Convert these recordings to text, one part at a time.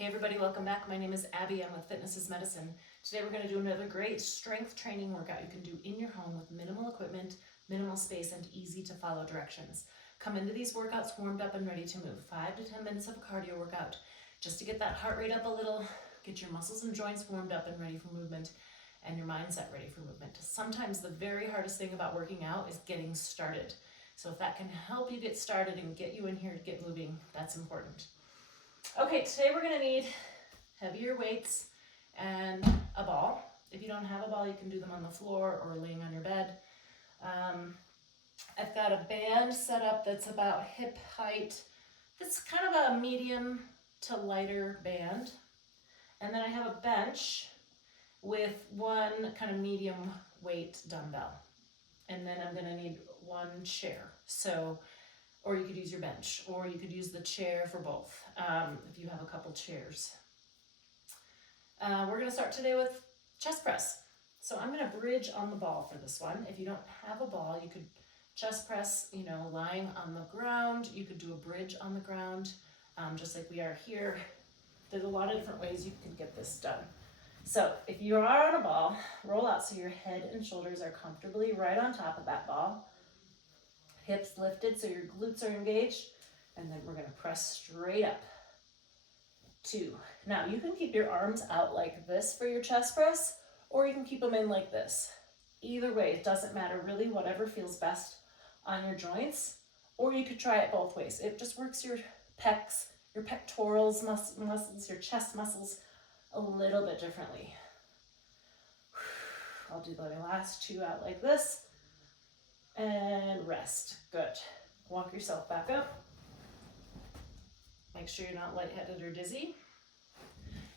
Hey everybody, welcome back. My name is Abby. I'm with Fitness is Medicine. Today we're going to do another great strength training workout you can do in your home with minimal equipment, minimal space, and easy to follow directions. Come into these workouts warmed up and ready to move. 5 to 10 minutes of a cardio workout just to get that heart rate up a little, get your muscles and joints warmed up and ready for movement, and your mindset ready for movement. Sometimes the very hardest thing about working out is getting started. So if that can help you get started and get you in here to get moving, that's important. Okay, today we're going to need heavier weights and a ball. If you don't have a ball, you can do them on the floor or laying on your bed. I've got a band set up that's about hip height. It's kind of a medium to lighter band. And then I have a bench with one kind of medium weight dumbbell. And then I'm going to need one chair. Or you could use your bench, or you could use the chair for both, if you have a couple chairs. We're gonna start today with chest press. So I'm gonna bridge on the ball for this one. If you don't have a ball, you could chest press, lying on the ground. You could do a bridge on the ground, just like we are here. There's a lot of different ways you can get this done. So if you are on a ball, roll out so your head and shoulders are comfortably right on top of that ball. Hips lifted so your glutes are engaged, and then we're going to press straight up. 2. Now you can keep your arms out like this for your chest press, or you can keep them in like this. Either way, it doesn't matter really, whatever feels best on your joints, or you could try it both ways. It just works your pecs, your pectorals muscles, your chest muscles a little bit differently. I'll do the last 2 out like this. And rest. Good. Walk yourself back up. Make sure you're not lightheaded or dizzy.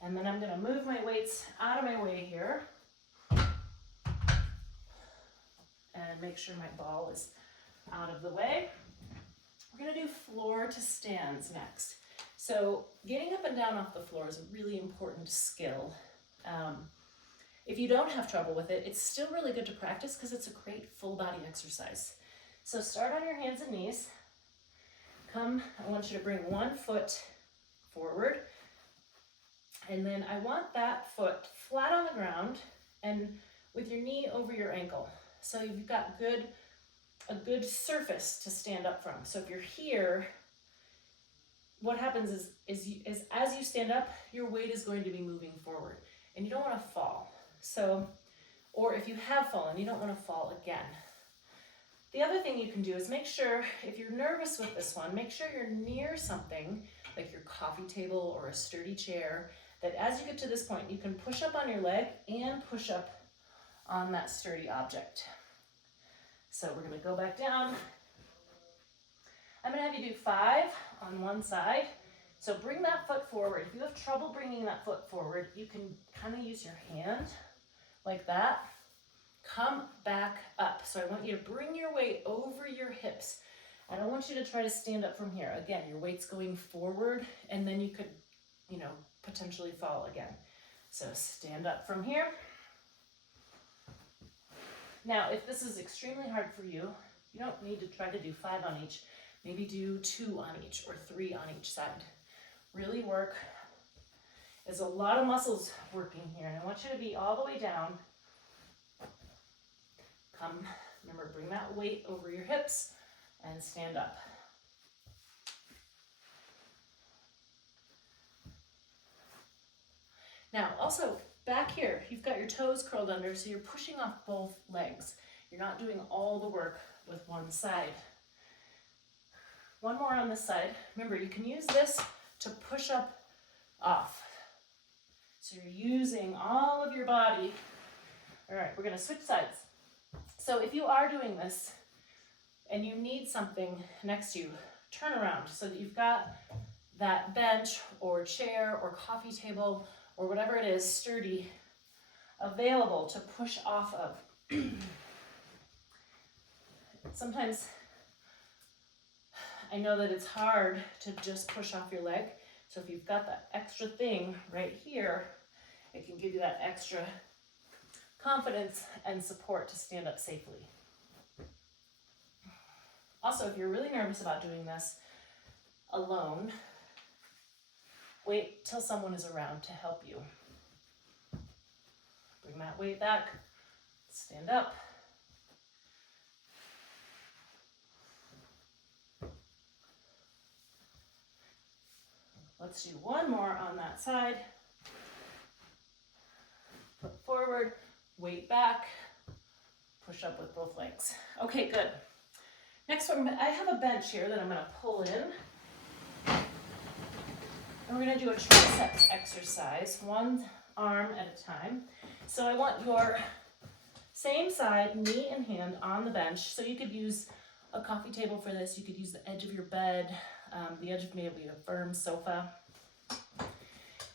And then I'm going to move my weights out of my way here. And make sure my ball is out of the way. We're going to do floor to stands next. So getting up and down off the floor is a really important skill. If you don't have trouble with it, it's still really good to practice because it's a great full body exercise. So start on your hands and knees. I want you to bring one foot forward. And then I want that foot flat on the ground and with your knee over your ankle. So you've got a good surface to stand up from. So if you're here, what happens is as you stand up, your weight is going to be moving forward and you don't want to fall. Or if you have fallen, you don't want to fall again. The other thing you can do is make sure, if you're nervous with this one, make sure you're near something like your coffee table or a sturdy chair, that as you get to this point, you can push up on your leg and push up on that sturdy object. So we're going to go back down. I'm going to have you do 5 on one side. So bring that foot forward. If you have trouble bringing that foot forward, you can kind of use your hand like that. Come back up. So I want you to bring your weight over your hips. I don't want you to try to stand up from here. Again, your weight's going forward and then you could, potentially fall again. So stand up from here. Now, if this is extremely hard for you, you don't need to try to do 5 on each. Maybe do 2 on each or 3 on each side. Really work. There's a lot of muscles working here, and I want you to be all the way down. Remember, bring that weight over your hips and stand up. Now, also, back here, you've got your toes curled under, so you're pushing off both legs. You're not doing all the work with one side. One more on this side. Remember, you can use this to push up off. So you're using all of your body. All right, we're going to switch sides. So if you are doing this and you need something next to you, turn around so that you've got that bench or chair or coffee table or whatever it is, sturdy, available to push off of. Sometimes I know that it's hard to just push off your leg. So if you've got that extra thing right here, it can give you that extra confidence and support to stand up safely. Also, if you're really nervous about doing this alone, Wait till someone is around to help you. Bring that weight back, stand up. Let's do one more on that side. Foot forward, weight back, push up with both legs. Okay, good. Next one, I have a bench here that I'm gonna pull in. And we're gonna do a triceps exercise, one arm at a time. So I want your same side, knee and hand on the bench. So you could use a coffee table for this. You could use the edge of your bed, the edge of maybe a firm sofa.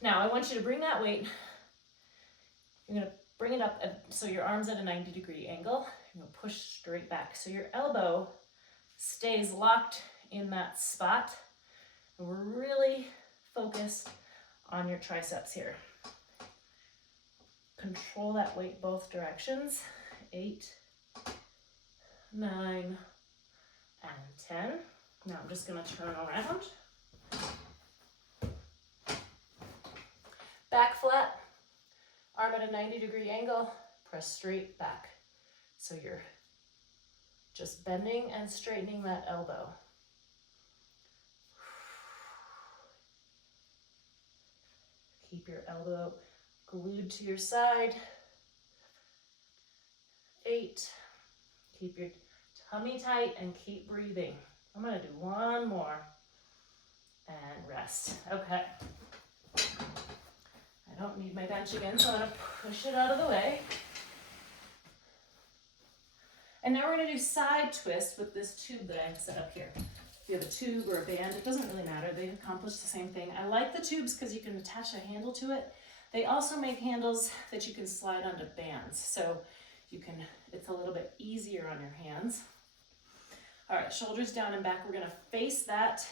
Now I want you to bring that weight. You're gonna bring it up so your arm's at a 90-degree angle. You're gonna push straight back. So your elbow stays locked in that spot. And we're really focused on your triceps here. Control that weight both directions. 8, 9, and 10. Now I'm just gonna turn around. Back flat, arm at a 90-degree angle, press straight back. So you're just bending and straightening that elbow. Keep your elbow glued to your side. 8, keep your tummy tight and keep breathing. I'm gonna do one more and rest. Okay. I don't need my bench again, so I'm gonna push it out of the way. And now we're gonna do side twist with this tube that I have set up here. If you have a tube or a band, it doesn't really matter. They accomplish the same thing. I like the tubes because you can attach a handle to it. They also make handles that you can slide onto bands. So you can, it's a little bit easier on your hands. All right, shoulders down and back. We're gonna face that,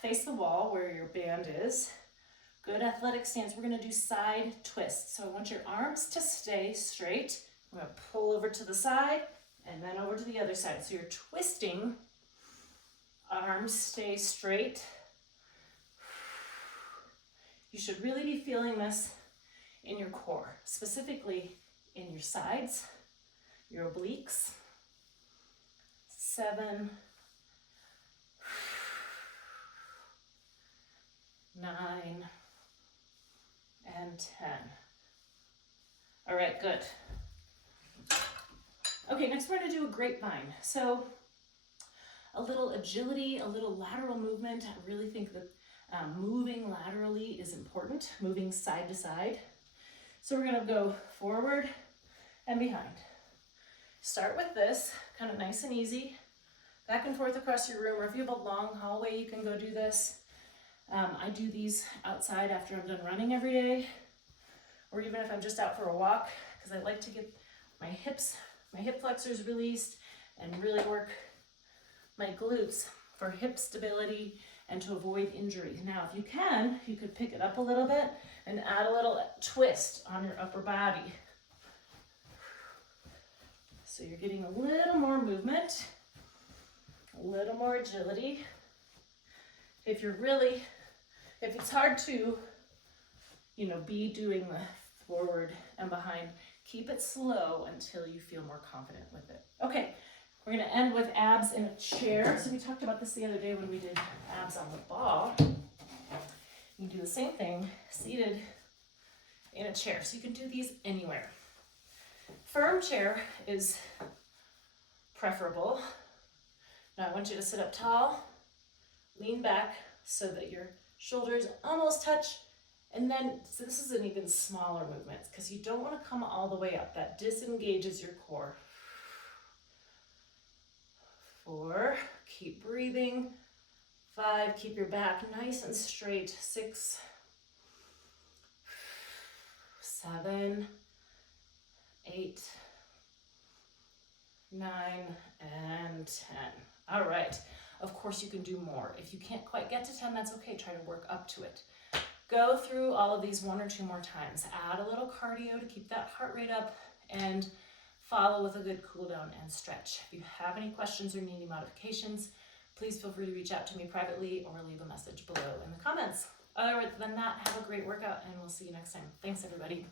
face the wall where your band is. Good athletic stance. We're gonna do side twists. So I want your arms to stay straight. I'm gonna pull over to the side and then over to the other side. So you're twisting, arms stay straight. You should really be feeling this in your core, specifically in your sides, your obliques. 7, 9, and 10. All right, good. Okay, next we're gonna do a grapevine. So a little agility, a little lateral movement. I really think that moving laterally is important, moving side to side. So we're gonna go forward and behind. Start with this, kind of nice and easy, back and forth across your room, or if you have a long hallway, you can go do this. I do these outside after I'm done running every day, or even if I'm just out for a walk, because I like to get my hips, my hip flexors released and really work my glutes for hip stability and to avoid injury. Now, if you can, you could pick it up a little bit and add a little twist on your upper body. So you're getting a little more movement, a little more agility. If it's hard to, be doing the forward and behind, keep it slow until you feel more confident with it. Okay, we're gonna end with abs in a chair. So we talked about this the other day when we did abs on the ball. You can do the same thing, seated in a chair. So you can do these anywhere. Firm chair is preferable. Now I want you to sit up tall, lean back so that your shoulders almost touch, and then, so this is an even smaller movement because you don't want to come all the way up. That disengages your core. 4, keep breathing. 5, keep your back nice and straight. 6, 7, 8, 9, and 10. All right. Of course, you can do more. If you can't quite get to 10, that's okay. Try to work up to it. Go through all of these 1 or 2 more times. Add a little cardio to keep that heart rate up and follow with a good cool down and stretch. If you have any questions or need any modifications, please feel free to reach out to me privately or leave a message below. comments. Other than that, have a great workout and we'll see you next time. Thanks everybody.